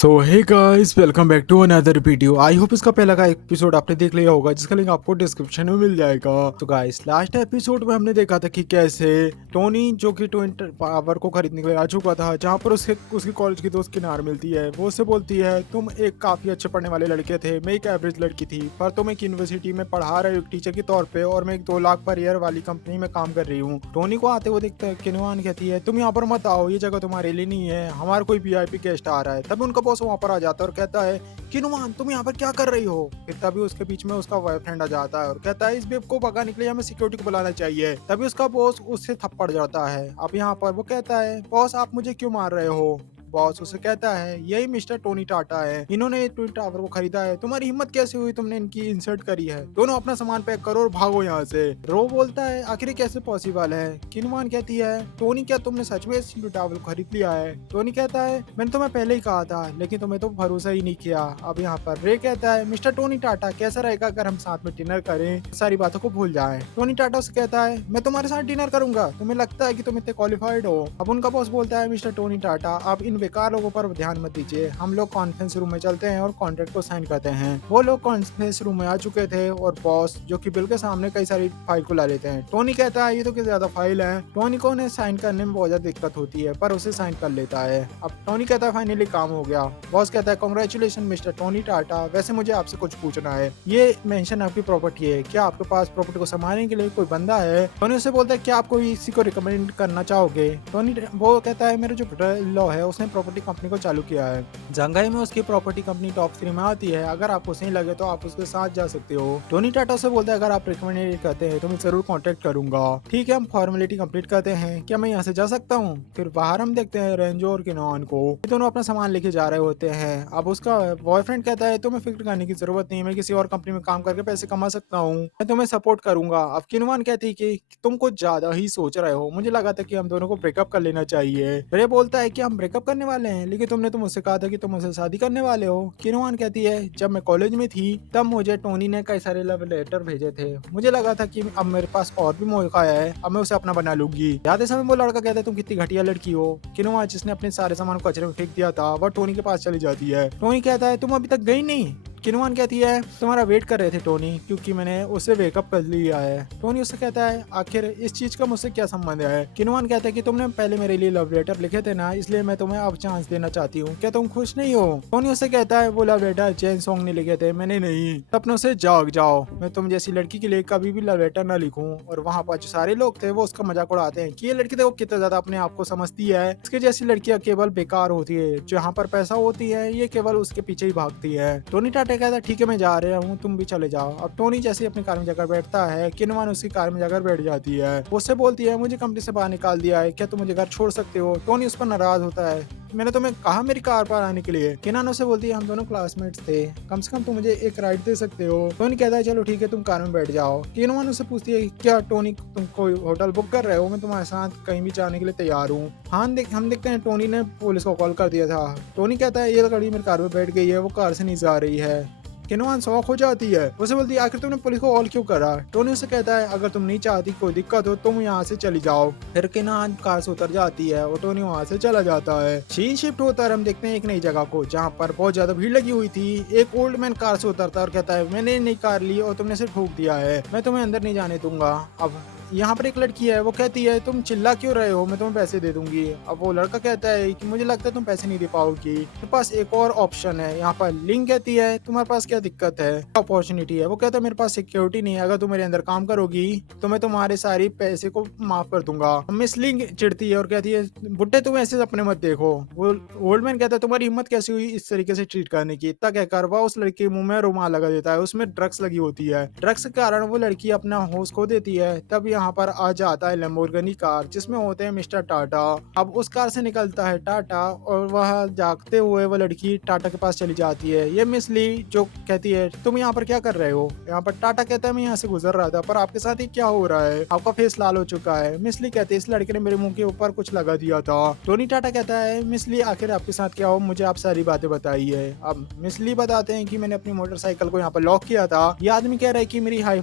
So hey guys, welcome back to another video. I hope इसका पहला का episode आपने देख लिया होगा, जिसका लिंक आपको डिस्क्रिप्शन में मिल जाएगा। तो गाइस, लास्ट एपिसोड में हमने देखा था कि कैसे टोनी, जो कि ट्विन पावर को खरीदने के लिए आ चुका था, जहां पर उसकी कॉलेज की दोस्त किनार मिलती है। वो उससे बोलती है, तुम एक काफी अच्छे पढ़ने वाले लड़के थे, मैं एक एवरेज लड़की थी, पर तुम एक यूनिवर्सिटी में पढ़ा रहे हो टीचर के तौर पे, और मैं एक 2 लाख पर ईयर वाली कंपनी में काम कर रही हूँ। टोनी को आते हुए देखते किनवान कहती है, तुम यहाँ पर मत आओ, ये जगह तुम्हारे लिए नहीं है, हमारा कोई वीआईपी गेस्ट आ रहा है। तभी उनका बॉस वहाँ पर आ जाता है और कहता है, किनुमान तुम यहाँ पर क्या कर रही हो। फिर तभी उसके बीच में उसका बॉयफ्रेंड आ जाता है और कहता है, इस बेब को भगाने के लिए हमें सिक्योरिटी को बुलाना चाहिए। तभी उसका बॉस उससे थप्पड़ जाता है। अब यहाँ पर वो कहता है, बॉस आप मुझे क्यों मार रहे हो। बॉस उसे कहता है, यही मिस्टर टोनी टाटा है, इन्होंने ट्विन टावर को खरीदा है, तुम्हारी हिम्मत कैसे हुई, तुमने इनकी इंसल्ट करी है, दोनों अपना सामान पैक करो और भागो यहाँ से। रो बोलता है, आखिर ये कैसे पॉसिबल है। किनवान कहती है, टोनी क्या तुमने सच में इस ट्विन टावर को खरीद लिया है। टोनी कहता है, मैंने तुम्हें पहले ही कहा था, लेकिन तुम्हें तो भरोसा ही नहीं किया। अब यहाँ पर रे कहता है, मिस्टर टोनी टाटा कैसा रहेगा अगर हम साथ में डिनर करें, सारी बातों को भूल जाएं। टोनी टाटा उसे कहता है, मैं तुम्हारे साथ डिनर करूंगा, तुम्हें लगता है कि तुम इतने क्वालिफाइड हो। अब उनका बॉस बोलता है, मिस्टर टोनी टाटा आप इन बेकार लोगों पर ध्यान मत दीजिए, हम लोग कॉन्फ्रेंस रूम में चलते हैं और कॉन्ट्रैक्ट को साइन करते हैं। वो लोग कॉन्फ्रेंस रूम में आ चुके थे और बॉस, जो कि बिल के सामने कई सारी फाइल को ला लेते हैं। टोनी कहता है, ये तो कितनी ज्यादा फाइल है। टोनी को उन्हें साइन करने में बहुत ज्यादा दिक्कत होती है, पर उसे साइन कर लेता है। अब टोनी कहता है, फाइनली काम हो गया। बॉस कहता है, कांग्रेचुलेशन मिस्टर टोनी टाटा, वैसे मुझे आपसे कुछ पूछना है, ये मेंशन आपकी प्रॉपर्टी है, क्या आपके पास प्रॉपर्टी को संभालने के लिए कोई बंदा है। टोनी उसे बोलता है, क्या आप कोई इसी को रिकमेंड करना चाहोगे। टोनी वो कहता है, मेरा जो ब्रदर लॉ है उसने प्रॉपर्टी कंपनी को चालू किया है, जंघई में उसकी प्रॉपर्टी कंपनी टॉप 3 में आती है, अगर आपको सही लगे तो आप उसके साथ जा सकते हो। टोनी टाटा से बोलता है, अगर आप रिकमेंड करते हैं तो मैं जरूर कांटेक्ट करूंगा। ठीक है, हम फॉर्मेलिटी कंप्लीट करते हैं, क्या मैं यहाँ से जा सकता हूँ। फिर बाहर हम देखते हैं रेंजो और किनवान को, ये दोनों अपना सामान लेके जा रहे होते हैं। अब उसका बॉयफ्रेंड कहता है, तुम्हें फिक्र करने की जरूरत नहीं, मैं किसी और कंपनी में काम करके पैसे कमा सकता हूँ, मैं तुम्हें सपोर्ट करूंगा। अब किनवान कहती है कि तुम कुछ ज्यादा ही सोच रहे हो, मुझे लगा था कि हम दोनों को ब्रेकअप कर लेना चाहिए। रे बोलता है कि हम ब्रेकअप करने वाले हैं, लेकिन तुमने तो मुझसे कहा था कि तुम मुझसे शादी करने वाले हो। किनवान कहती है, जब मैं कॉलेज में थी तब मुझे टोनी ने कई सारे लव लेटर भेजे थे, मुझे लगा था कि अब मेरे पास और भी मौका है, अब मैं उसे अपना बना लूंगी। जाते समय वो लड़का कहता है, तुम कितनी घटिया लड़की हो। किनवान, जिसने अपने सारे सामान को कचरे में फेंक दिया था, वह टोनी के पास चली जाती है। टोनी कहता है, तुम अभी तक गई नहीं। किनवान कहती है, तुम्हारा वेट कर रहे थे टोनी, क्योंकि मैंने उससे वेकअप कर लिया है। टोनी उससे कहता है, आखिर इस चीज का मुझसे क्या संबंध है। किनवान कहता है कि तुमने पहले मेरे लिए लव लेटर लिखे थे ना, इसलिए मैं तुम्हें अब चांस देना चाहती हूँ, क्या तुम खुश नहीं हो। टोनी उससे कहता है, वो लव लेटर चैन सॉन्ग ने लिखे थे, मैंने नहीं, सपनों से जाग जाओ, मैं तुम जैसी लड़की के लिए कभी भी लव लेटर ना लिखूं। और वहाँ पर जो सारे लोग थे वो उसका मजाक उड़ाते हैं कि ये लड़की देखो कितना ज्यादा अपने आप को समझती है, इसके जैसी लड़कियां केवल बेकार होती है, जो यहाँ पर पैसा होती है ये केवल उसके पीछे ही भागती है। टोनी टाटा कहता है, ठीक है मैं जा रहा हूँ, तुम भी चले जाओ। अब टोनी जैसे अपनी कार में जाकर बैठता है, किनवान उसकी कार में जाकर बैठ जाती है। उससे बोलती है, मुझे कंपनी से बाहर निकाल दिया है, क्या तुम मुझे घर छोड़ सकते हो। टोनी उस पर नाराज होता है, मैंने तुम्हें कहा मेरी कार पर आने के लिए। किनान उसे बोलती है, हम दोनों क्लासमेट्स थे, कम से कम तुम मुझे एक राइड दे सकते हो। टोनी कहता है, चलो ठीक है तुम कार में बैठ जाओ। किनवान उसे पूछती है, क्या टोनी तुम कोई होटल बुक कर रहे हो, मैं तुम्हारे साथ कहीं भी जाने के लिए तैयार हूँ। हाँ हम देखते हैं टोनी ने पुलिस को कॉल कर दिया था। टोनी कहता है, ये गाड़ी मेरी कार में बैठ गई है, वो कार से नहीं जा रही है। किनवान शौक हो जाती है, उसे बोलती है, आखिर तुमने पुलिस को कॉल क्यों करा। टोनी उसे कहता है, अगर तुम नहीं चाहती कोई दिक्कत हो तुम यहाँ से चली जाओ। फिर किनवान कार से उतर जाती है और टोनी वहाँ से चला जाता है। सीन शिफ्ट होता है, हम देखते हैं एक नई जगह को, जहाँ पर बहुत ज्यादा भीड़ लगी हुई थी। एक ओल्ड मैन कार से उतरता है और कहता है, मैंने नई कार ली और तुमने सिर्फ ठोक दिया है, मैं तुम्हें अंदर नहीं जाने दूंगा। अब यहाँ पर एक लड़की है, वो कहती है, तुम चिल्ला क्यों रहे हो, मैं तुम्हें पैसे दे दूंगी। अब वो लड़का कहता है कि मुझे लगता है तुम पैसे नहीं दे पाओगी, मेरे पास एक और ऑप्शन है। यहाँ पर लिंक कहती है, तुम्हारे पास क्या दिक्कत है, अपॉर्चुनिटी है। वो कहता है, मेरे पास सिक्योरिटी नहीं है, अगर तुम मेरे अंदर काम करोगी तो मैं तुम्हारे सारी पैसे को माफ कर दूंगा। मिस लिंक चिढ़ती है और कहती है, बुड्ढे तुम ऐसे सपने मत देखो। वो ओल्ड मैन कहता है, तुम्हारी हिम्मत कैसी हुई इस तरीके से ट्रीट करने की। इतना कहकर वह उस लड़की के मुंह में रुमाल लगा देता है, उसमें ड्रग्स लगी होती है। ड्रग्स के कारण वो लड़की अपना होश खो देती है। तब यहाँ पर आ जाता है लैम्बोर्गिनी कार, जिसमें होते हैं मिस्टर टाटा। अब उस कार से निकलता है टाटा और वह जागते हुए वो लड़की टाटा के पास चली जाती है। ये मिस ली जो कहती है, तुम यहाँ पर क्या कर रहे हो। यहाँ पर टाटा कहता है, मैं यहाँ से गुजर रहा था, पर आपके साथ ही क्या हो रहा है, आपका फेस लाल हो चुका है। मिस ली कहती है, इस लड़के ने मेरे मुंह के ऊपर कुछ लगा दिया था। टोनी टाटा कहता है, मिस ली आखिर आपके साथ क्या हो, मुझे आप सारी बातें बताइए। अब मिस ली बताते हैं कि मैंने अपनी मोटरसाइकिल को यहाँ पर लॉक किया था, ये आदमी कह रहा है कि मेरी हाई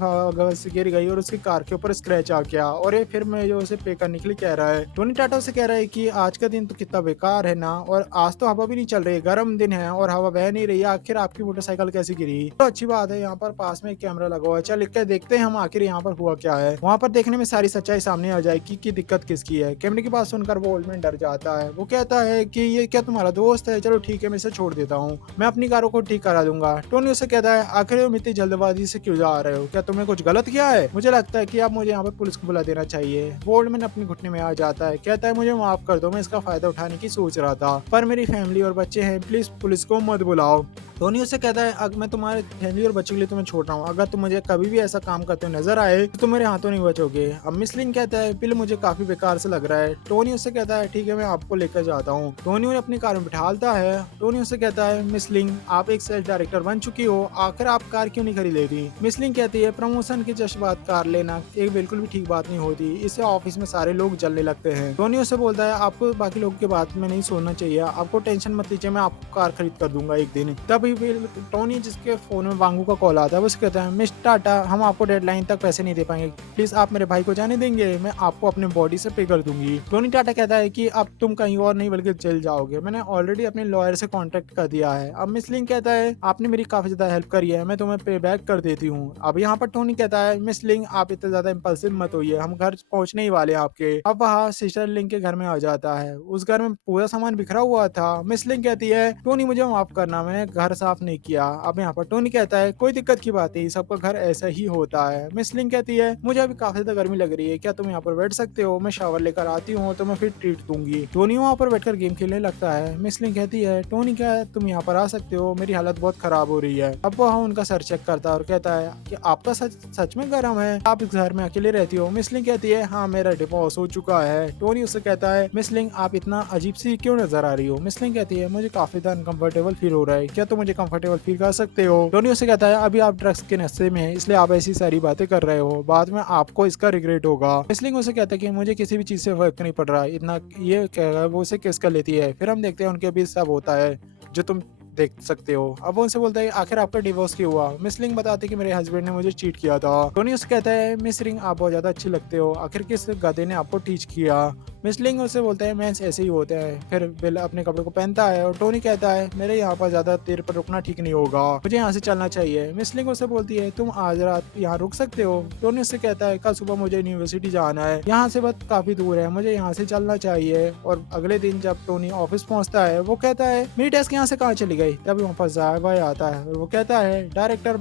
से गिर गई और उसकी कार के ऊपर स्क्रैच बचा क्या, और ये फिर मैं जो उसे पे करने के लिए कह रहा है। टोनी टाटा उसे कह रहा है कि आज का दिन तो कितना बेकार है ना, और आज तो हवा भी नहीं चल रही, गर्म दिन है और हवा बह नहीं रही है, आखिर आपकी मोटरसाइकिल कैसे गिरी। तो अच्छी बात है, यहाँ पर पास में एक कैमरा लगा हुआ है, चल के देखते हैं हम आखिर यहाँ पर हुआ क्या है। वहाँ पर देखने में सारी सच्चाई सामने आ जाएगी कि दिक्कत किसकी है। कैमरे की बात सुनकर वो ओल्ड मैन डर जाता है। वो कहता है कि ये क्या तुम्हारा दोस्त है, चलो ठीक है, मैं इसे छोड़ देता हूँ, मैं अपनी कारों को ठीक करा दूंगा। टोनी उसे कहता है आखिर तुम इतनी जल्दबाजी से क्यों जा रहे हो, क्या तुमने कुछ गलत किया है? मुझे लगता है कि अब मुझे यहाँ पर पुलिस को बुला देना चाहिए। वो ओल्ड मैन अपनी घुटने में आ जाता है, कहता है मुझे माफ कर दो, मैं इसका फायदा उठाने की सोच रहा था, पर मेरी फैमिली और बच्चे हैं, प्लीज पुलिस को मत बुलाओ। टोनी उससे कहता है अगर मैं तुम्हारे फैमिली और बच्चों के लिए तुम्हें छोड़ रहा हूँ, अगर तुम मुझे कभी भी ऐसा काम करते हुए नजर आए तो तुम मेरे हाथों नहीं बचोगे। अब मिस लिन कहता है बिल मुझे काफी बेकार से लग रहा है। टोनी उससे कहता है ठीक है, मैं आपको लेकर जाता हूँ। टोनी उन्हें अपनी कार में बिठालता है। टोनी उससे कहता है मिस लिन आप एक सेल्स डायरेक्टर बन चुकी हो, आखिर आप कार क्यों नहीं खरीदेगी? मिस लिन कहती है प्रमोशन के जश्न बाद कार लेना एक बिल्कुल भी ठीक बात नहीं होती, इससे ऑफिस में सारे लोग जलने लगते हैं। टोनी उससे बोलता है आपको बाकी लोगों की बात में नहीं सोचना चाहिए, आपको टेंशन मत लीजिए, मैं आपको कार खरीद कर दूंगा एक दिन। तभी टोनी जिसके फोन में वांगू का कॉल आता है वो कहता है मिस टाटा हम आपको डेडलाइन तक पैसे नहीं दे पाएंगे, प्लीज आप मेरे भाई को जाने देंगे, मैं आपको अपने बॉडी से पे कर दूंगी। टोनी टाटा कहता है कि अब तुम कहीं और नहीं बल्कि जेल जाओगे, मैंने ऑलरेडी अपने लॉयर से कॉन्टेक्ट कर दिया है। अब मिस लिंग कहता है आपने मेरी काफी ज्यादा हेल्प करी है, मैं तुम्हें पे बैक कर देती हूँ। अब यहाँ पर टोनी कहता है मिस लिंग आप इतने ज्यादा इम्पल्सिव मत होइए, हम घर पहुंचने ही वाले हैं आपके। अब वहाँ सिस्टर लिंग के घर में आ जाता है, उस घर में पूरा सामान बिखरा हुआ था। मिस लिंग कहती है टोनी मुझे माफ करना, मैंने घर साफ नहीं किया। अब यहाँ पर टोनी कहता है कोई दिक्कत की बात नहीं, सबका घर ऐसा ही होता है। मिस लिंग कहती है मुझे अभी काफी ज्यादा गर्मी लग रही है, क्या तुम यहाँ पर बैठ सकते हो, मैं शावर लेकर आती हूँ तो मैं फिर ट्रीट दूंगी। टोनी वहाँ पर बैठकर गेम खेलने लगता है। मिस लिंग कहती है टोनी क्या तुम यहाँ पर आ सकते हो, मेरी हालत बहुत खराब हो रही है। अब वो उनका सर चेक करता है और कहता है कि आपका सच में गर्म है, आप इस घर में अकेले रहती हो? मिस लिंग कहती है हाँ मेरा डिवोर्स हो चुका है। टोनी उससे कहता है मिस लिंग आप इतना अजीब सी क्यों नजर आ रही हो? मिस लिंग कहती है मुझे काफी ज्यादा अनकंफर्टेबल फील हो रहा है, क्या तुम मुझे कंफर्टेबल फील कर सकते हो? टोनी उससे कहता है अभी आप ड्रग्स के नशे में हैं, इसलिए आप ऐसी सारी बातें कर रहे हो, बाद में आपको इसका रिग्रेट होगा। मिस लिंग उसे कहता है कि मुझे किसी भी चीज से फर्क नहीं पड़ रहा, इतना ये कहेगा वो उसे किस कर लेती है। फिर हम देखते हैं उनके बीच सब होता है जो तुम देख सकते हो। अब वो उनसे बोलता है आखिर आपका डिवोर्स क्यों हुआ? मिस लिंग बताती है कि मेरे हस्बैंड ने मुझे चीट किया था। टोनी उससे कहता है मिस लिंग आप बहुत ज्यादा अच्छी लगते हो, आखिर किस गधे ने आपको टीच किया? मिस लिंग उससे बोलता है मैं ऐसे ही होते हैं। फिर बिल अपने कपड़े को पहनता है और टोनी कहता है मेरे यहाँ पर ज्यादा देर पर रुकना ठीक नहीं होगा, मुझे यहाँ से चलना चाहिए। मिस लिंग उससे बोलती है तुम आज रात यहाँ रुक सकते हो? टोनी उससे कहता है कल सुबह मुझे यूनिवर्सिटी जाना है, यहाँ से बस काफी दूर है, मुझे यहाँ से चलना चाहिए। और अगले दिन जब टोनी ऑफिस पहुंचता है वो कहता है मेरी डेस्क यहाँ से कहाँ चली गई? तभी वहाँ पर भाई आता है और वो कहता है डायरेक्टर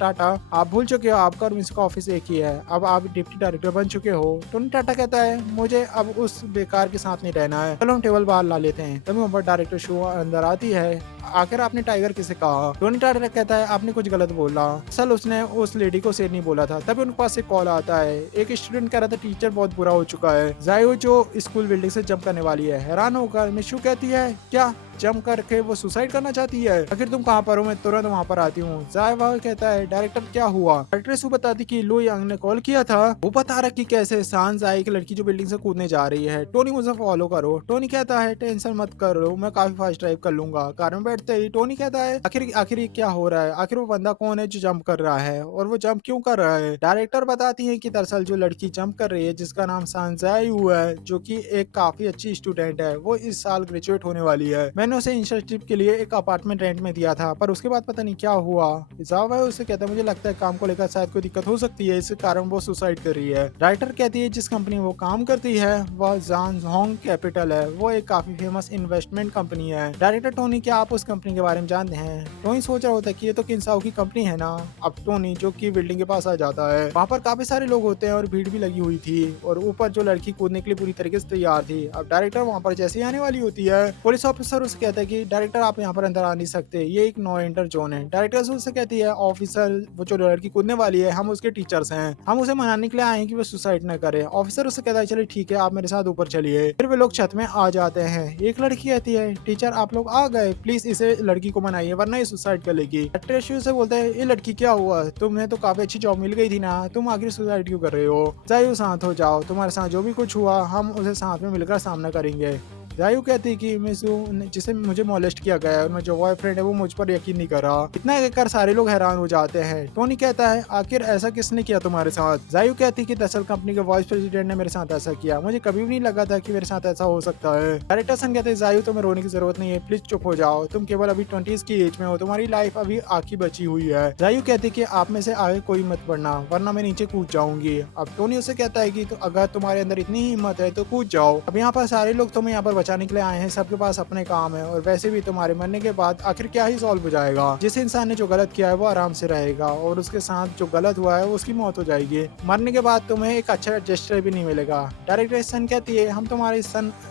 टाटा आप भूल चुके हो, आपका और इसका ऑफिस एक ही है, अब आप डिप्टी डायरेक्टर बन चुके हो। टोनी टाटा कहता है मुझे अब उस बेकार के साथ नहीं रहना है, चलो हम टेबल बाहर ला लेते हैं। तभी वहाँ पर डायरेक्टर शो अंदर आती है, आखिर आपने टाइगर किसे कहा? टोनी टाटा कहता है आपने कुछ गलत बोला, असल उसने उस लेडी को शेर नहीं बोला था। तभी उनके पास एक कॉल आता है, एक स्टूडेंट कह रहा था टीचर बहुत बुरा हो चुका है, जायो जो स्कूल बिल्डिंग से जंप करने वाली है। हैरान होकर मिशू कहती है क्या जंप करके वो सुसाइड करना चाहती है? आखिर तुम कहाँ पर हो, मैं तुरंत वहाँ पर आती हूँ। जायवा कहता है डायरेक्टर क्या हुआ? डायरेक्टर सु बताती कि लो यंग ने कॉल किया था, वो बता रहा कि कैसे सांस आई एक लड़की जो बिल्डिंग से कूदने जा रही है, टोनी मुझे फॉलो करो। टोनी कहता है टेंशन मत करो, मैं काफी फास्ट ड्राइव कर लूंगा। कार में बैठते ही टोनी कहता है आखिर आखिर ये क्या हो रहा है, आखिर वो बंदा कौन है जो जंप कर रहा है और वो जंप क्यों कर रहा है? डायरेक्टर बताती है कि दरअसल जो लड़की जंप कर रही है जिसका नाम सांजायू है, जो कि एक काफी अच्छी स्टूडेंट है, वो इस साल ग्रेजुएट होने वाली है। मैंने उसे इंटर्नशिप के लिए एक अपार्टमेंट रेंट में दिया था, पर उसके बाद पता नहीं क्या हुआ। जावा उससे कहता है मुझे लगता है काम को लेकर शायद कोई दिक्कत हो सकती है, इस कारण वो सुसाइड कर रही है। डायरेक्टर कहती है जिस कंपनी वो काम करती है वह जानहोंग कैपिटल है, वो एक काफी फेमस इन्वेस्टमेंट कंपनी है। डायरेक्टर टोनी क्या आप उस कंपनी के बारे में जानते हैं? टोनी सोच रहा होता है कि ये तो किनसाओ की कंपनी है ना। अब टोनी जो की बिल्डिंग के पास आ जाता है, वहाँ पर काफी सारे लोग होते हैं और भीड़ भी लगी हुई थी, और ऊपर जो लड़की कूदने के लिए पूरी तरीके से तैयार थी। अब डायरेक्टर वहाँ पर जैसे ही आने वाली होती है, पुलिस ऑफिसर उसे कहता है कि डायरेक्टर आप यहाँ पर अंदर आ नहीं सकते, ये एक नो एंटर जोन है। डायरेक्टर उससे कहती है ऑफिसर वो जो लड़की कूदने वाली है हम उसके टीचर्स हैं, हम उसे मनाने के लिए आए हैं कि वो सुसाइड न करे। ऑफिसर उससे कहता है चलिए ठीक है आप मेरे साथ ऊपर चलिए। फिर वे लोग छत में आ जाते हैं। एक लड़की कहती है टीचर आप लोग आ गए, प्लीज इसे लड़की को मनाइए वरना ये सुसाइड कर लेगी। डायरेक्टर से बोलता है ये लड़की क्या हुआ, तुम्हें तो काफी अच्छी जॉब मिल गई थी ना, तुम आखिर सुसाइड क्यों कर रहे हो? जाइए शांत हो जाओ, तुम्हारे साथ जो भी कुछ हुआ हम उसे साथ में मिलकर सामना करेंगे। जायू कहती है कि मिसू जिसे मुझे मॉलेस्ट किया गया है और मेरा जो बॉयफ्रेंड है वो मुझ पर यकीन नहीं कर रहा। इतना कहकर सारे लोग हैरान हो जाते हैं। टोनी कहता है आखिर ऐसा किसने किया तुम्हारे साथ। जायू कहती है कि दरअसल कंपनी के वाइस प्रेसिडेंट ने मेरे साथ ऐसा किया, मुझे कभी भी नहीं लगा था कि मेरे साथ ऐसा हो सकता है। डायरेक्टर सन कहते हैं जायू तुम्हें रोने की जरूरत नहीं है, प्लीज चुप हो जाओ, तुम केवल अभी 20s की एज में हो, तुम्हारी लाइफ अभी आखिर बची हुई है। जायू कहती है कि आप में से आगे कोई मत बढ़ना वरना मैं नीचे कूद जाऊंगी। अब टोनी उसे कहता है कि तो अगर तुम्हारे अंदर इतनी हिम्मत है तो कूद जाओ। अब यहाँ पर सारे लोग तुम्हें यहाँ पर बचाने के लिए आए हैं, सबके पास अपने काम है और वैसे भी तुम्हारे मरने के बाद आखिर क्या ही सॉल्व हो जाएगा। जिस इंसान ने जो गलत किया है वो आराम से रहेगा और उसके साथ जो गलत हुआ है उसकी मौत हो जाएगी। मरने के बाद तुम्हें एक अच्छा जेस्चर भी नहीं मिलेगा। डायरेक्टर सन कहती है हम तुम्हारी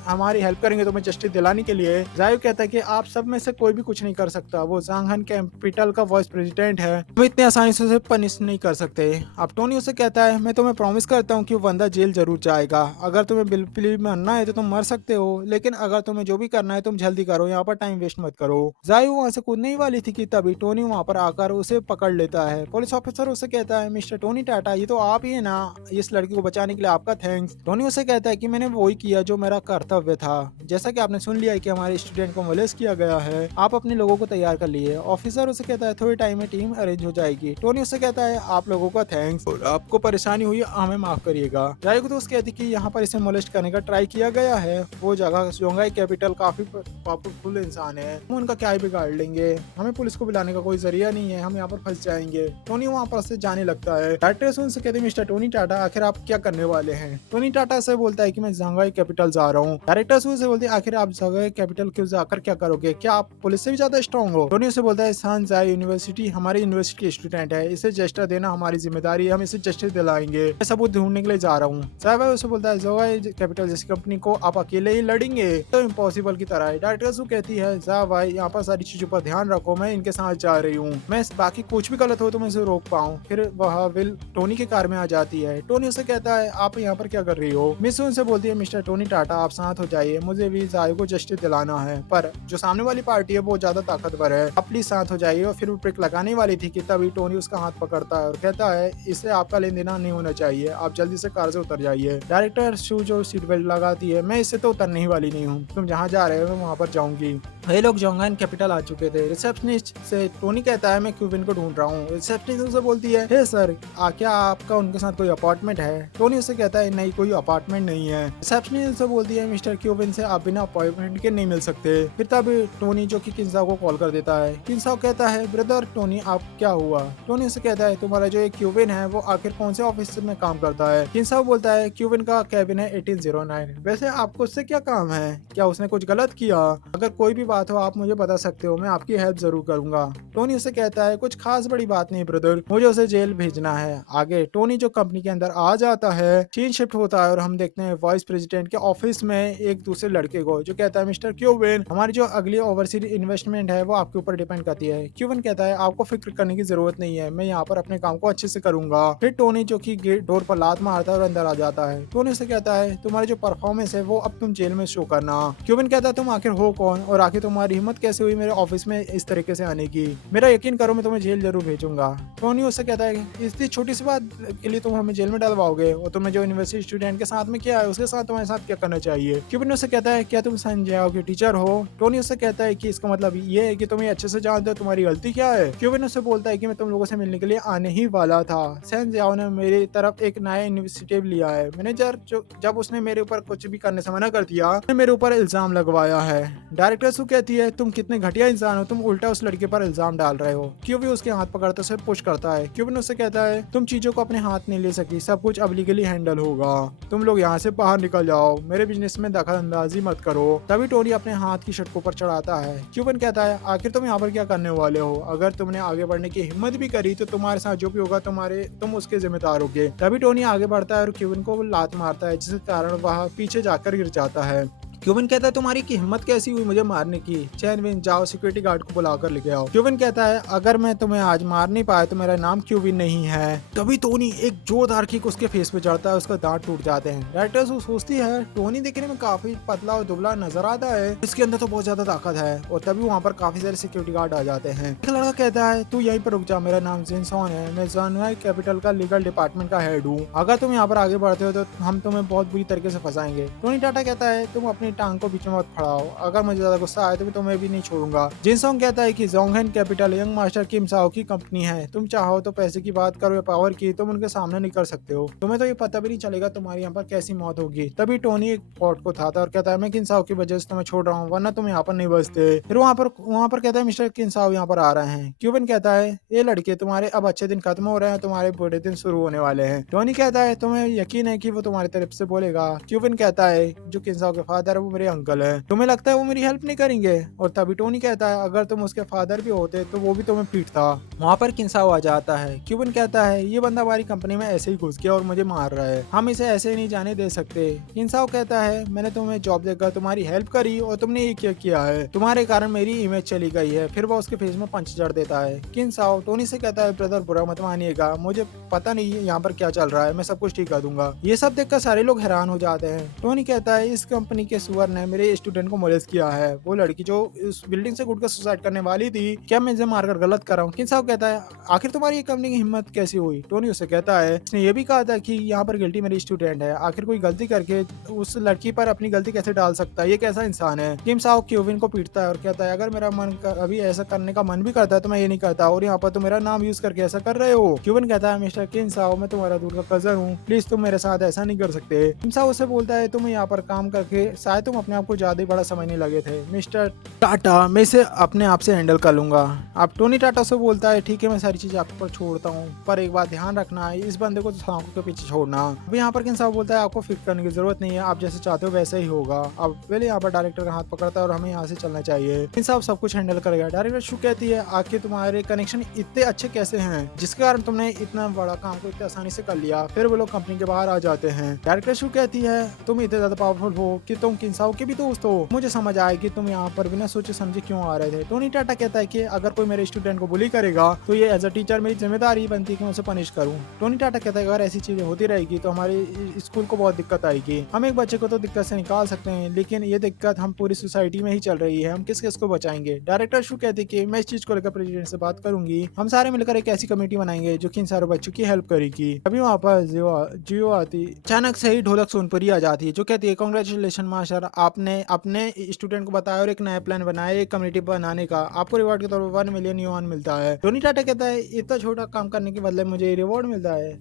हमारी हेल्प करेंगे तुम्हें जस्टिस दिलाने के लिए। जायू कहता है कि आप सब में से कोई भी कुछ नहीं कर सकता, वो जांगहन कैपिटल का वाइस प्रेसिडेंट है, हम इतने आसानी से उसे पनिश नहीं कर सकते। अब टोनी उसे कहता है मैं तुम्हें प्रॉमिस करता हूँ कि वो बंदा जेल जरूर जाएगा, अगर तुम्हें बिल्कुल भी मरना है तो तुम मर सकते हो, लेकिन अगर तुम्हें जो भी करना है तुम जल्दी करो, यहाँ पर टाइम वेस्ट मत करो। जायू वहां से कूदने ही वाली थी कि तभी टोनी वहां पर आकर उसे पकड़ लेता है। पुलिस ऑफिसर उसे कहता है मिस्टर टोनी टाटा ये तो आप ही है ना, इस लड़की को बचाने के लिए आपका थैंक्स। टोनी उसे कहता है कि मैंने वही किया जो मेरा कर्तव्य था, जैसा कि आपने सुन लिया है कि हमारे स्टूडेंट को मोलेस्ट किया गया है, आप अपने लोगों को तैयार कर लिए। ऑफिसर उसे कहता है थोड़ी टाइम में टीम अरेंज हो जाएगी। टोनी उसे कहता है आप लोगों का थैंक्स और आपको परेशानी हुई हमें माफ करिएगा। जायू को तो उसके कहती कि यहाँ पर इसे मोलेस्ट करने का ट्राई किया गया है, वो जगह जोंगाई कैपिटल काफी पावरफुल इंसान है, हम उनका क्या ही बिगाड़ लेंगे, हमें पुलिस को बुलाने का कोई जरिया नहीं है, हम यहाँ पर फंस जाएंगे। टोनी वहाँ पर से जाने लगता है। डायरेक्टर उनसे कहते हैं मिस्टर टोनी टाटा आखिर आप क्या करने वाले हैं। टोनी टाटा से बोलता है कि मैं जोंगाई कैपिटल जा रहा हूँ। डायरेक्टर से बोलते हैं आखिर आप जोंगाई कैपिटल क्यों जाकर क्या करोगे, क्या आप पुलिस से भी ज्यादा स्ट्रॉन्ग हो। टोनी उसे बोलता है सांजाई यूनिवर्सिटी हमारी यूनिवर्सिटी के स्टूडेंट है, इसे जस्टिस देना हमारी जिम्मेदारी है, हम इसे जस्टिस दिलाएंगे, मैं सबूत ढूंढने के लिए जा रहा हूँ। साहब उसे बोलता है जोंगाई कैपिटल जैसी कंपनी को आप अकेले ही लड़ेंगे तो इम्पॉसिबल की तरह है। डायरेक्टर कहती है जा भाई यहाँ पर सारी चीजों पर ध्यान रखो, मैं इनके साथ जा रही हूँ, मैं बाकी कुछ भी गलत हो तो मैं इसे रोक पाऊँ। फिर वह विल टोनी के कार में आ जाती है। टोनी उसे कहता है आप यहाँ पर क्या कर रही हो। मिस उनसे बोलती है मिस्टर टोनी टाटा आप साथ हो जाइए, मुझे भी जायू को जस्टिस दिलाना है, पर जो सामने वाली पार्टी है वो ज्यादा ताकतवर है, आप प्लीज साथ हो जाइए। और फिर वो ट्रिक लगाने वाली थी कि तभी टोनी उसका हाथ पकड़ता है और कहता है इससे आपका लेन देना नहीं होना चाहिए, आप जल्दी से कार से उतर जाइए। डायरेक्टर शूज और सीट बेल्ट लगाती है, मैं इससे तो उतरने ही वाली नहीं हूँ, तुम जहाँ जा रहे हो मैं वहाँ पर जाऊंगी। ये लोग जोंगान कैपिटल आ चुके थे। रिसेप्शनिस्ट से टोनी कहता है मैं क्यूबिन को ढूंढ रहा हूँ। रिसेप्शनिस्ट उसे बोलती है हे सर क्या आपका उनके साथ कोई अपार्टमेंट है। टोनी उसे कहता है नहीं कोई अपार्टमेंट नहीं है। रिसेप्शनिस्ट से बोलती है मिस्टर क्यूबिन से आप बिना अपॉइंटमेंट के नहीं मिल सकते। फिर तब टोनी जो कि किंसाओ को कॉल कर देता है। किंसाओ कहता है ब्रदर टोनी आप क्या हुआ। टोनी उसे कहता है तुम्हारा जो एक क्यूबिन है वो आखिर कौन से ऑफिस में काम करता है। किंसाओ बोलता है क्यूबिन का कैबिन है 1809। वैसे आपको उससे क्या काम है, क्या उसने कुछ गलत किया, अगर कोई भी बात हो आप मुझे बता सकते हो, मैं आपकी हेल्प जरूर करूंगा। टोनी उसे कहता है कुछ खास बड़ी बात नहीं ब्रदर, मुझे उसे जेल भेजना है। आगे टोनी जो कंपनी के अंदर आ जाता है, सीन शिफ्ट होता है और हम देखते हैं वाइस प्रेसिडेंट के ऑफिस में एक दूसरे लड़के को जो कहता है मिस्टर क्यूबिन हमारी जो अगली ओवरसीज इन्वेस्टमेंट है वो आपके ऊपर डिपेंड करती है। क्यूबिन कहता है आपको फिक्र करने की जरूरत नहीं है, मैं यहाँ पर अपने काम को अच्छे से करूंगा। फिर टोनी जो की डोर पर लात मारता है और अंदर आ जाता है। टोनी से कहता है तुम्हारी जो परफॉर्मेंस है वो अब तुम जेल में शो करना। क्यूबिन कहता है तुम आखिर हो कौन और आखिर तुम्हारी हिम्मत कैसे हुई मेरे ऑफिस में इस तरीके से आने की, मेरा यकीन करो मैं तुम्हें जेल जरूर भेजूंगा। टोनी उससे कहता है इतनी छोटी सी बात के लिए तुम हमें जेल में डलवाओगे, और तुमने जो यूनिवर्सिटी स्टूडेंट के साथ में किया है उसके साथ तुम्हारे साथ क्या करना चाहिए। क्यूबिन उससे कहता है क्या तुम संजय के टीचर हो। टोनी उससे कहता है कि इसका मतलब ये है कि तुम्हें अच्छे से जानते हो तुम्हारी गलती क्या है। क्यूबिन उससे बोलता है कि मैं तुम लोगों से मिलने के लिए आने ही वाला था, संजय ने मेरी तरफ एक नया इनिशिएटिव लिया है। मैनेजर जब उसने मेरे ऊपर कुछ भी करने से मना कर दिया मेरे ऊपर इल्जाम लगवाया है। डायरेक्टर सु कहती है तुम कितने घटिया इंसान हो, तुम उल्टा उस लड़के पर इल्जाम डाल रहे हो। क्यूबिन उसके हाथ पकड़ते उसे पुश करता है। क्यूबिन उससे कहता है तुम चीजों को अपने हाथ नहीं ले सकी, सब कुछ अब लीगली हैंडल होगा, तुम लोग यहाँ से बाहर निकल जाओ, मेरे बिजनेस में दखल अंदाजी मत करो। तभी टोनी अपने हाथ की शर्ट पर चढ़ाता है। क्यूबिन कहता है आखिर तुम यहाँ पर क्या करने वाले हो, अगर तुमने आगे बढ़ने की हिम्मत भी करी तो तुम्हारे साथ जो भी होगा तुम उसके जिम्मेदार होगे। तभी टोनी आगे बढ़ता है और क्यूबिन को लात मारता है जिसके कारण वह पीछे जाकर गिर जाता है। क्यूबिन कहता है तुम्हारी की हिम्मत कैसी हुई मुझे मारने की, चैनविन जाओ सिक्योरिटी गार्ड को बुलाकर लेके आओ। क्यूबिन कहता है अगर मैं तुम्हें आज मार नहीं पाया तो मेरा नाम क्यूबिन नहीं है। तभी टोनी एक जोरदार किक उसके फेस पे चढ़ता है, उसका दांत टूट जाते हैं। डायरेक्टर सोचती है टोनी दिखने में काफी पतला और दुबला नजर आता है, इसके अंदर तो बहुत ज्यादा ताकत है। और तभी वहाँ पर काफी सारे सिक्योरिटी गार्ड आ जाते हैं। एक लड़का कहता है तू यहीं पर रुक जा, मेरा नाम जिनसॉन है, मैं जोंगाई कैपिटल का लीगल डिपार्टमेंट का हेड हूँ, अगर तुम यहाँ पर आगे बढ़ते हो तो हम तुम्हें बहुत बुरी तरीके से फंसाएंगे। टोनी टाटा कहता है तुम अपनी टांग को बीच में मत फड़ाओ, अगर मुझे ज्यादा गुस्सा आए तो मैं भी नहीं छोड़ूंगा। जिनसोंग कहता है कि जोंगहेन कैपिटल यंग मास्टर किम साओ की कंपनी है, तुम चाहो तो पैसे की बात करो या पावर की, तुम उनके सामने नहीं कर सकते हो, तुम्हें तो ये पता भी नहीं चलेगा तुम्हारी यहाँ पर कैसी मौत होगी। तभी टोनी एक पॉट को उठाता है और कहता है मैं किन साओ की वजह से तुम्हें छोड़ रहा हूँ, वरना तुम यहाँ पर नहीं बचते। फिर वहाँ पर कहता है मिस्टर किन साओ यहाँ पर आ रहे हैं। क्यूबन कहता है ये लड़के तुम्हारे अब अच्छे दिन खत्म हो रहे हैं, तुम्हारे बुरे दिन शुरू होने वाले हैं। टोनी कहता है तुम्हें यकीन है कि वो तुम्हारी तरफ से बोलेगा। क्यूबन कहता है जो किन साओ के फादर है वो मेरे अंकल है, तुम्हें लगता है वो मेरी हेल्प नहीं करेंगे? और तभी टोनी कहता है अगर तुम उसके फादर भी होते तो वो भी तुम्हें पीटता। वहाँ पर किन साओ आ जाता है। क्यूबन कहता है ये बंदा हमारी कंपनी में ऐसे ही घुस गया और मुझे मार रहा है, हम इसे ऐसे ही नहीं जाने दे सकते। किन साओ कहता है मैंने तुम्हें जॉब देकर तुम्हारी हेल्प करी और तुमने ये क्या किया है, तुम्हारे कारण मेरी इमेज चली गई है। फिर वो उसके फेस में पंच जड़ देता है। किन साओ टोनी से कहता है ब्रदर बुरा मत मानिएगा, मुझे पता नहीं है यहाँ पर क्या चल रहा है, मैं सब कुछ ठीक कर दूंगा। ये सब देखकर सारे लोग हैरान हो जाते हैं। टोनी कहता है इस कंपनी के सुअर ने मेरे स्टूडेंट को मोलेस्ट किया है, वो लड़की जो इस बिल्डिंग से कूदकर सुसाइड करने वाली थी, क्या मैं इसे मारकर गलत कर रहा हूँ? किन साओ कहता है आखिर तुम्हारी ये कंपनी की हिम्मत कैसी हुई? टोनी उसे कहता है इसने ये भी कहा था कि यहाँ पर गिल्टी मेरी स्टूडेंट है, आखिर कोई गलती करके उस लड़की पर अपनी गलती कैसे डाल सकता है, ये कैसा इंसान है? किम साओ क्यूविन को पीटता है और कहता है अगर मेरा अभी ऐसा करने का मन भी करता है तो मैं ये नहीं करता, और यहाँ पर तो मेरा नाम यूज करके ऐसा कर रहे हो। क्यूविन कहता है मिस्टर किम साओ मैं तुम्हारा दूर का कजन हूँ, प्लीज तुम मेरे साथ ऐसा नहीं कर सकते। किम साओ उसे बोलता है तुम यहाँ पर काम करके शायद तुम अपने आप को ज्यादा ही बड़ा समझने लगे थे। मिस्टर टाटा मैं इसे अपने आप से हैंडल कर लूंगा। अब टोनी टाटा से बोलता है ठीक है मैं सारी चीजें आपके पर छोड़ता हूँ, पर एक बात ध्यान रखना है इस बंदे को सांपों के पीछे छोड़ना। अब यहाँ पर किन साहब बोलता है आपको फिक्र करने की जरूरत नहीं है, आप जैसे चाहते हो वैसे ही होगा। अब पहले यहाँ पर डायरेक्टर का हाथ पकड़ता है और हमें यहाँ से चलना चाहिए, किन साहब सब कुछ हैंडल करेगा। डायरेक्टर शू कहती है आखिर तुम्हारे कनेक्शन इतने अच्छे कैसे हैं जिसके कारण तुमने इतना बड़ा काम को इतनी आसानी से कर लिया। फिर वो लोग कंपनी के बाहर आ जाते हैं। डायरेक्टर शू कहती है तुम इतने ज्यादा पावरफुल हो कि तुम किन साहब के भी दोस्त हो, मुझे समझ आया कि तुम यहाँ पर बिना सोचे समझे क्यों आ रहे थे। टोनी टाटा कहता है कि अगर कोई मेरे स्टूडेंट को बुली करेगा तो ये एज अ टीचर मेरी जिम्मेदारी बनती है कि मैं उसे पनिश करूं। टोनी टाटा कहता है अगर ऐसी चीजें होती रहेगी तो हमारे स्कूल को बहुत दिक्कत आएगी। हम एक बच्चे को तो दिक्कत से निकाल सकते हैं लेकिन ये दिक्कत हम पूरी सोसाइटी में ही चल रही है, हम किस किस को बचाएंगे। डायरेक्टर शू कहते हैं कि मैं इस चीज को लेकर प्रेसिडेंट से बात करूंगी, हम सारे मिलकर एक ऐसी कमेटी बनाएंगे जो कि इन सारे बच्चों की हेल्प करेगी। अभी वहाँ पर जियो आती, अचानक से ही ढोलक सोनपुरी आ जाती है जो कहती है कांग्रेचुलेशन मास्टर, आपने अपने स्टूडेंट को बताया और एक नया प्लान बनाया एक कम्युनिटी बनाने का, आपको रिवॉर्ड के तौर पर 1 मिलियन युआन मिलता है। टोनी टाटा कहता है इतना छोटा काम करने के बदले मुझे रिवॉर्ड मिलता है।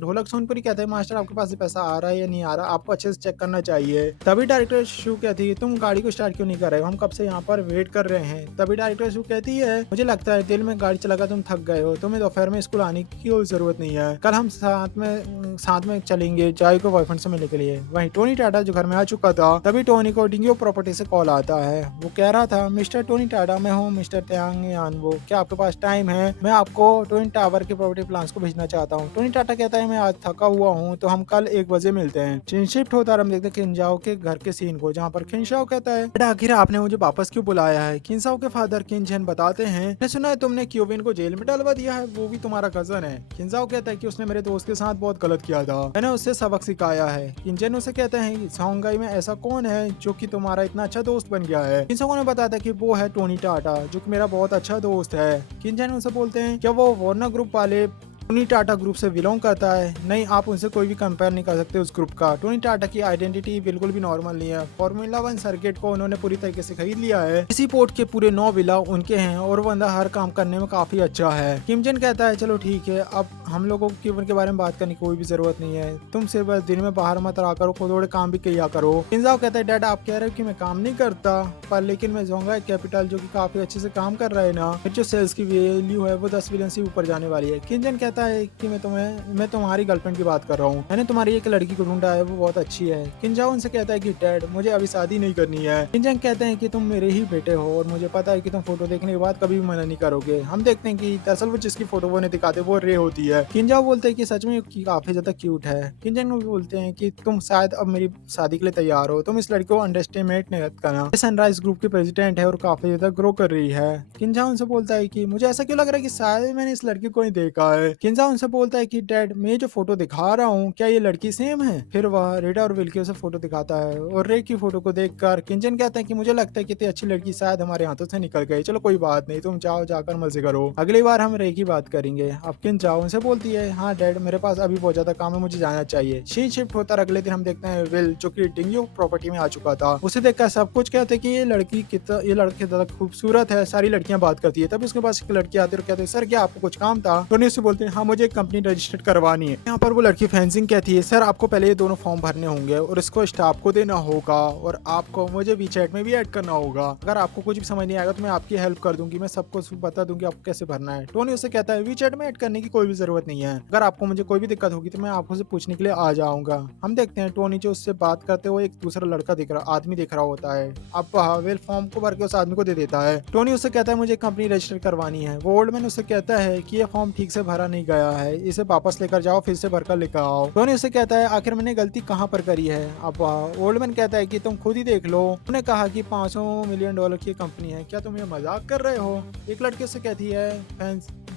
ढोलक सोनपुरी कहता है मास्टर आपके पास पैसा आ रहा है या नहीं आ रहा, आपको अच्छे से चेक करना चाहिए। तभी डायरेक्टर शू कहती है तुम गाड़ी को स्टार्ट क्यों नहीं कर रहे हो, हम कब से यहाँ पर वेट कर रहे हैं। तभी डायरेक्टर शू कहती है मुझे लगता है दिल में गाड़ी चलाकर तुम थक गए हो, तुम्हें दोपहर में स्कूल आने की कोई जरूरत नहीं है, कल हम साथ में चलेंगे जाय को बॉयफ्रेंड से मिलने के लिए। वहीं टोनी टाटा जो घर में आ चुका था, तभी टोनी को डिंगो प्रॉपर्टी से कॉल आता है। वो कह रहा था मिस्टर टोनी टाटा मैं हूँ मिस्टर त्यांग यानवो, क्या आपके पास टाइम है, मैं आपको ट्विन टावर के प्रॉपर्टी प्लान्स को भेजना चाहता हूँ। टोनी टाटा कहता है मैं आज थका हुआ हूँ तो हम कल 1 बजे मिलते हैं। सीन शिफ्ट होता है, हम देखते हैं किंजाओ के घर के सीन को जहाँ पर किनशाओ कहता है आखिर आपने मुझे वापस क्यों बुलाया है। किनसाओ के फादर किनझेन बताते हैं मैंने सुना है तुमने क्यूविन को जेल में डलवा दिया है, वो भी तुम्हारा कजन है। किनसाओ कहता है कि उसने मेरे दोस्त के साथ बहुत गलत किया था, मैंने उससे सबक सिखाया है। किनझेन उसे कहते हैं सांगाई में ऐसा कौन है जो कि तुम्हारा इतना अच्छा दोस्त बन गया है। किनसाओ ने बताया था कि वो है टोनी टाटा जो कि मेरा बहुत अच्छा दोस्त है। किनझेन उनसे बोलते हैं क्या वो वार्नर ग्रुप वाले टोनी टाटा ग्रुप से बिलोंग करता है? नहीं, आप उनसे कोई भी कंपेयर नहीं कर सकते उस ग्रुप का। टोनी टाटा की आइडेंटिटी बिल्कुल भी नॉर्मल नहीं है। फॉर्मूला 1 सर्किट को उन्होंने पूरी तरीके से खरीद लिया है। इसी पोर्ट के पूरे 9 विला उनके हैं और वो बंदा हर काम करने में काफी अच्छा है। किमजन कहता है चलो ठीक है, अब हम लोगों की उनके बारे में बात करने की कोई भी जरूरत नहीं है, तुम सिर्फ बस दिन में बाहर मत रहा करो, थोड़े काम भी किया करो। किंजाओ कहता है डैड आप कह रहे हो कि मैं काम नहीं करता, पर लेकिन मैं जाऊंगा कैपिटल जो कि काफी अच्छे से काम कर रहा है ना, फिर जो सेल्स की वैल्यू है वो 10 बिलियन से ऊपर जाने वाली है। किंजन कहता है कि मैं तुम्हारी गर्लफ्रेंड की बात कर रहा हूँ, मैंने तुम्हारी एक लड़की को ढूंढा है, वो बहुत अच्छी है। किंजाओ उनसे कहता है कि डैड मुझे अभी शादी नहीं करनी है। किंजन कहते हैं कि तुम मेरे ही बेटे हो और मुझे पता है कि तुम फोटो देखने के बाद कभी भी मना नहीं करोगे। हम देखते हैं कि दरअसल वो जिसकी फोटो वो नहीं दिखाते वो रे होती है। किंजाओ बोलते हैं कि सच में काफी ज्यादा क्यूट है। किंजन भी बोलते हैं कि तुम शायद अब मेरी शादी के लिए तैयार हो, तुम इस लड़की को अंडरस्टिमेट नहीं करना, सनराइज ग्रुप की प्रेसिडेंट है और काफी ज्यादा ग्रो कर रही है। किंजाओ उनसे बोलता है कि मुझे ऐसा क्यों लग रहा है कि शायद मैंने इस लड़की को ही देखा है। किंजा उनसे बोलता है कि डैड मैं जो फोटो दिखा रहा हूँ क्या ये लड़की सेम है। फिर वह रेडा और विल की उसे फोटो दिखाता है और रे की फोटो को देखकर किंजन कहता है कि मुझे लगता है कि इतनी अच्छी लड़की शायद हमारे हाथों से निकल गई, चलो कोई बात नहीं, तुम जाओ जाकर मजे करो, अगली बार हम रे की बात करेंगे। अब किंजा उनसे बोलती है हाँ डैड मेरे पास अभी बहुत ज्यादा काम है, मुझे जाना चाहिए। सीन शिफ्ट होता है, अगले दिन हम देखते हैं विल जो कि डिंग्यू प्रॉपर्टी में आ चुका था। उसे देखकर सब कुछ कहते हैं कि ये लड़की ज्यादा खूबसूरत है, सारी लड़कियां बात करती है। तब उसके पास एक लड़की आती है और कहते हैं सर क्या आपको कुछ काम था। टोनी उससे बोलते हैं हाँ मुझे एक कंपनी रजिस्टर्ड करवानी है। यहाँ पर वो लड़की फेंसिंग कहती है सर आपको पहले ये दोनों फॉर्म भरने होंगे और इसको स्टाफ को देना होगा और आपको मुझे वीचैट में भी ऐड करना होगा। अगर आपको कुछ भी समझ नहीं आएगा तो मैं आपकी हेल्प कर दूंगी, मैं सबको बता दूंगी आपको कैसे भरना है। टोनी उससे कहता है वीचैट में ऐड करने की कोई भी जरूरत नहीं है, अगर आपको मुझे कोई भी दिक्कत होगी तो मैं आपको से पूछने के लिए आ जाऊंगा। हम देखते हैं टोनी जो उससे बात करते हुए एक दूसरा लड़का आदमी दिख रहा होता है। अब वेल फॉर्म को भर के उस आदमी को दे देता है। टोनी उससे कहता है मुझे कंपनी रजिस्टर करवानी है। वो ओल्ड मैन उससे कहता है कि ये फॉर्म ठीक से भरा नहीं गया है, इसे वापस लेकर जाओ फिर से भरकर लेकर आओ। टोनी उससे कहता है आखिर मैंने गलती कहाँ पर करी है। अब ओल्ड मैन कहता है कि तुम खुद ही देख लो, उन्होंने कहा कि $500 मिलियन की कंपनी है, क्या तुम ये मजाक कर रहे हो। एक लड़की उससे कहती है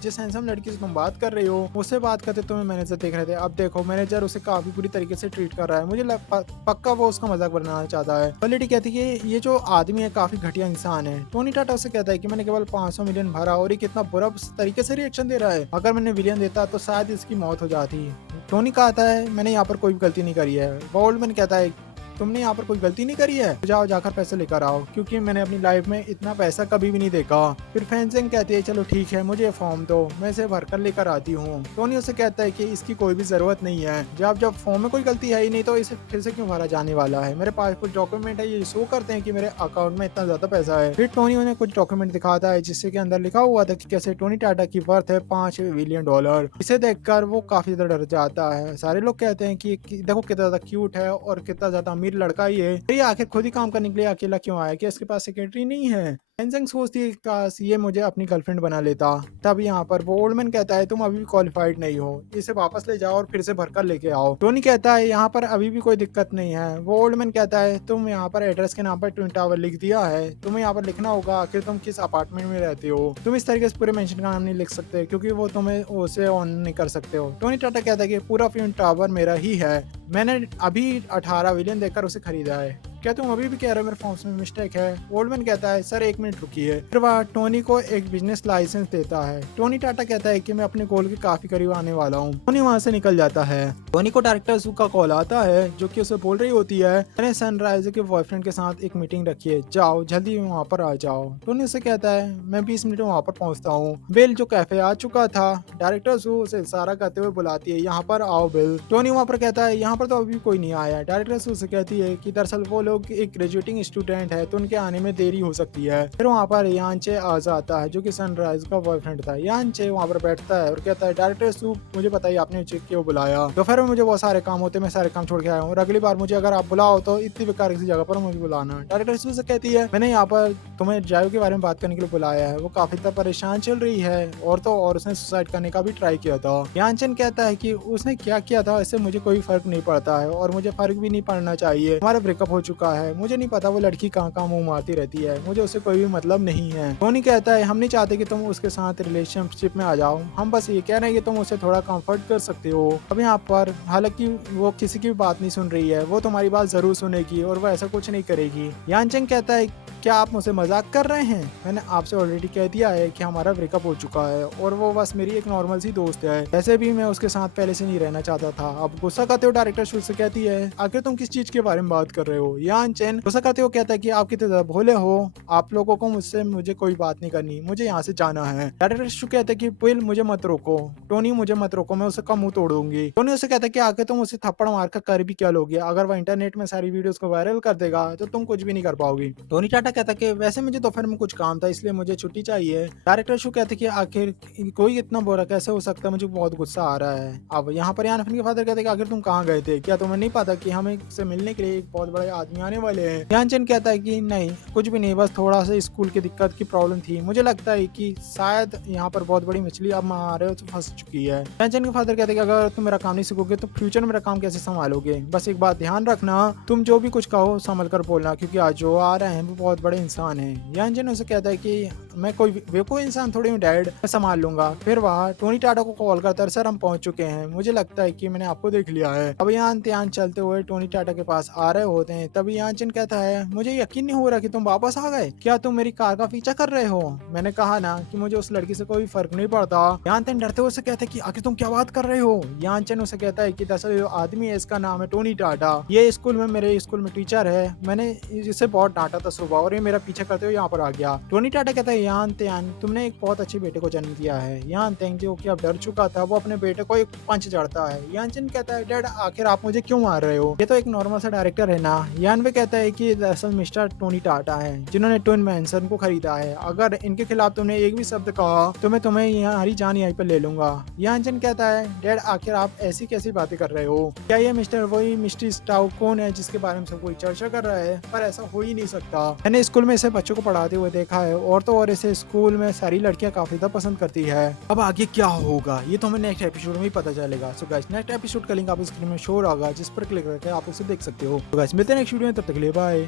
जिस हैंडसम लड़की से तुम बात कर रही हो उससे बात करते तुम्हें मैनेजर देख रहे थे, अब देखो मैनेजर उसे काफी बुरी तरीके से ट्रीट कर रहा है, मुझे पक्का वो उसका मजाक बनाना चाहता है। और लेडी कहती है कि ये जो आदमी है काफी घटिया इंसान है। टोनी टाटा उसे कहता है कि मैंने केवल 500 मिलियन भरा और ये कितना बुरा तरीके से रिएक्शन दे रहा है, अगर मैंने विलियन देता तो शायद इसकी मौत हो जाती। टोनी कहता है मैंने यहाँ पर कोई गलती नहीं करी है। गोल्डमैन कहता है तुमने यहाँ पर कोई गलती नहीं करी है, जाओ जाकर पैसे लेकर आओ, क्योंकि मैंने अपनी लाइफ में इतना पैसा कभी भी नहीं देखा। फिर फेंसिंग कहती है चलो ठीक है मुझे फॉर्म दो, मैं इसे भर कर लेकर आती हूँ। टोनी उसे कहता है कि इसकी कोई भी जरूरत नहीं है, जब फॉर्म में कोई गलती है ही नहीं तो इसे फिर से क्यों भरा जाने वाला है, मेरे पास कुछ डॉक्यूमेंट है ये शो करते हैं कि मेरे अकाउंट में इतना ज्यादा पैसा है। फिर टोनी उन्हें कुछ डॉक्यूमेंट दिखाता है जिससे के अंदर लिखा हुआ था कि कैसे टोनी टाटा की वर्थ है $5 बिलियन। इसे देखकर वो काफी ज्यादा डर जाता है। सारे लोग कहते हैं कि देखो कितना ज्यादा क्यूट है और कितना ज्यादा अमीर लड़का ये आखिर खुद ही काम करने के लिए अकेला क्यों आया, कि इसके पास सेक्रेटरी नहीं है। एंजंग सोचती है काश ये मुझे अपनी गर्लफ्रेंड बना लेता। तब यहाँ पर वो ओल्ड मैन कहता है तुम अभी भी क्वालिफाइड नहीं हो, इसे वापस ले जाओ और फिर से भरकर लेके आओ। टोनी कहता है यहाँ पर अभी भी कोई दिक्कत नहीं है। वो ओल्ड मैन कहता है तुम यहाँ पर एड्रेस के नाम पर ट्विन टावर लिख दिया है, तुम्हें यहाँ पर लिखना होगा आखिर तुम किस अपार्टमेंट में रहते हो, तुम इस तरीके से पूरे मेंशन का नाम नहीं लिख सकते क्योंकि वो तुम्हें उसे ऑन नहीं कर सकते हो। टोनी टाटा कहता है कि पूरा ट्विन टावर मेरा ही है, मैंने अभी 18 बिलियन देकर उसे खरीदा है, क्या तुम अभी भी कह रहे हो मेरे फॉर्म्स में मिस्टेक है। ओल्डमैन कहता है सर 1 मिनट रुकिए। फिर वह टोनी को एक बिजनेस लाइसेंस देता है। टोनी टाटा कहता है कि मैं अपने गोल के काफी करीब आने वाला हूँ। टोनी वहाँ से निकल जाता है। टोनी को डायरेक्टर सू का कॉल आता है जो कि उसे बोल रही होती है मैंने सनराइज के बॉयफ्रेंड के साथ एक मीटिंग रखी है, जाओ जल्दी वहाँ पर आ जाओ। टोनी उसे कहता है मैं 20 मिनट में वहाँ पर पहुँचता हूँ। बिल जो कैफे आ चुका था, डायरेक्टर सू उसे इशारा करते हुए बुलाती है यहाँ पर आओ बिल। टोनी वहाँ पर कहता है यहाँ पर तो अभी कोई नहीं आया। डायरेक्टर सू से कहती है कि दरअसल वो लोग एक ग्रेजुएटिंग स्टूडेंट है तो उनके आने में देरी हो सकती है। फिर वहाँ पर यांचे आ जाता है जो कि सनराइज का बॉयफ्रेंड था। यांचे वहाँ पर बैठता है और कहता है डायरेक्टर सू मुझे बताइए आपने मुझे क्यों बुलाया। दोपहर में मुझे बहुत सारे काम होते मैं सारे काम छोड़ के आया हूँ और अगली बार मुझे अगर आप बुलाओ तो इतनी बेकार किसी जगह पर मुझे बुलाना। डायरेक्टर सू से कहती है मैंने यहाँ पर तुम्हें जायो के बारे में बात करने के लिए बुलाया है, वो काफी ज्यादा परेशान चल रही है और तो और उसने सुसाइड करने का भी ट्राई किया था। यांचन कहता है कि उसने क्या किया था इससे मुझे कोई फर्क नहीं पड़ता है और मुझे फर्क भी नहीं पड़ना चाहिए, हमारा ब्रेकअप हो चुका है, मुझे नहीं पता वो लड़की कहाँ मुंह मारती रहती है, मुझे उससे कोई भी मतलब नहीं है। टोनी कहता है हम नहीं चाहते कि तुम उसके साथ रिलेशनशिप में आ जाओ, हम बस ये कह रहे हैं कि तुम उसे थोड़ा कंफर्ट कर सकते हो। अब यहाँ पर हालांकि वो किसी की भी बात नहीं सुन रही है, वो तुम्हारी बात जरूर सुनेगी और वो ऐसा कुछ नहीं करेगी। यांचन कहता है क्या आप मुझसे मजाक कर रहे हैं, मैंने आपसे ऑलरेडी कह दिया है कि हमारा ब्रेकअप हो चुका है और वो बस मेरी एक नॉर्मल सी दोस्त है, वैसे भी मैं उसके साथ पहले से नहीं रहना चाहता था। अब गुस्सा करते हो डायरेक्टर शुरू से कहती है आखिर तुम किस चीज के बारे में बात कर रहे हो। यांचन गुस्सा करते हो कहता है कि आप कितने ज्यादा भोले हो, आप लोगों को मुझे कोई बात नहीं करनी, मुझे यहाँ से जाना है। डायरेक्टर शुरू कहता है कि विल मुझे मत रोको, टोनी मुझे मत रोको, मैं उसका मुंह तोड़ूंगी। टोनी उसे कहता है कि आगे तुम उसे थप्पड़ मारकर कर भी क्या लोगे, अगर वो इंटरनेट में सारी वीडियोस को वायरल कर देगा तो तुम कुछ भी नहीं कर पाओगी। टोनी टाटा कहता है कि वैसे मुझे दोपहर में कुछ काम था इसलिए मुझे छुट्टी चाहिए। डायरेक्टर शो कहते कि आखिर कोई इतना बुरा कैसे हो सकता है, मुझे बहुत गुस्सा आ रहा है। अब यहाँ पर यानफिन के फादर कहते कि आखिर तुम कहाँ गए थे, क्या तुम्हें नहीं पता कि हमें से मिलने के लिए एक बहुत बड़े आदमी आने वाले हैं। यानचन कहता है कि नहीं कुछ भी नहीं, बस थोड़ा सा स्कूल की दिक्कत की प्रॉब्लम थी, मुझे लगता है कि शायद यहाँ पर बहुत बड़ी मछली अब हमारे तो फंस चुकी है। यानचन के फादर कहते कि अगर तुम मेरा काम नहीं सीखोगे तो फ्यूचर में मेरा काम कैसे संभालोगे, बस एक बात ध्यान रखना तुम जो भी कुछ कहो संभल कर बोलना, क्योंकि आज जो आ रहे हैं वो बहुत बड़े इंसान हैं। यानचन उसे कहता है कि मैं कोई बेवकूफ़ इंसान थोड़ी हूँ डैड, मैं संभाल लूंगा। फिर वह टोनी टाटा को कॉल करता है, सर हम पहुंच चुके हैं, मुझे लगता है कि मैंने आपको देख लिया है। अब यान त्यान चलते हुए टोनी टाटा के पास आ रहे होते हैं, तभी यानचन कहता है मुझे यकीन नहीं हो रहा कि तुम वापस आ गए, क्या तुम मेरी कार का पीछा कर रहे हो? मैंने कहा ना कि मुझे उस लड़की से कोई फर्क नहीं पड़ता। यानचन डरते हुए उसे कहता है कि आखिर तुम क्या बात कर रहे हो? यानचन उसे कहता है कि दरअसल जो आदमी है इसका नाम है टोनी टाटा, ये स्कूल में मेरे स्कूल में टीचर है, मैंने इसे बहुत डांटा था सुबह और ये मेरा पीछा करते हुए यहाँ पर आ गया। टोनी टाटा कहता है यान त्यान तुमने एक बहुत अच्छे बेटे को जन्म दिया है। यान त्यान जो कि अब डर चुका था वो अपने बेटे को एक पंच जड़ता है। यानचन कहता है डैड आखिर आप मुझे क्यों मार रहे हो, ये तो एक नॉर्मल सा डायरेक्टर है ना। यानवे कहता है कि दरअसल मिस्टर टोनी टाटा है जिन्होंने ट्विन मैंसन को खरीदा है, अगर इनके खिलाफ तुमने एक भी शब्द कहा तो मैं तुम्हें हमारी जान यहीं पर ले लूंगा। यानचन कहता है डैड आखिर आप ऐसी कैसी बातें कर रहे हो, क्या ये मिस्टर वही मिस्टर स्टाउ कौन है जिसके बारे में सब कोई चर्चा कर रहा है, पर ऐसा हो ही नहीं सकता। मैंने स्कूल में इसे बच्चों को पढ़ाते हुए देखा है और तो और इसे स्कूल में सारी लड़कियां काफी ज्यादा पसंद करती है। अब आगे क्या होगा ये तो हमें नेक्स्ट एपिसोड में ही पता चलेगा। सो गाइस नेक्स्ट एपिसोड का लिंक आपको स्क्रीन में शो होगा जिस पर क्लिक करके आप उसे देख सकते हो। तो गाइस मिलते हैं नेक्स्ट वीडियो में, तब तक के लिए बाय।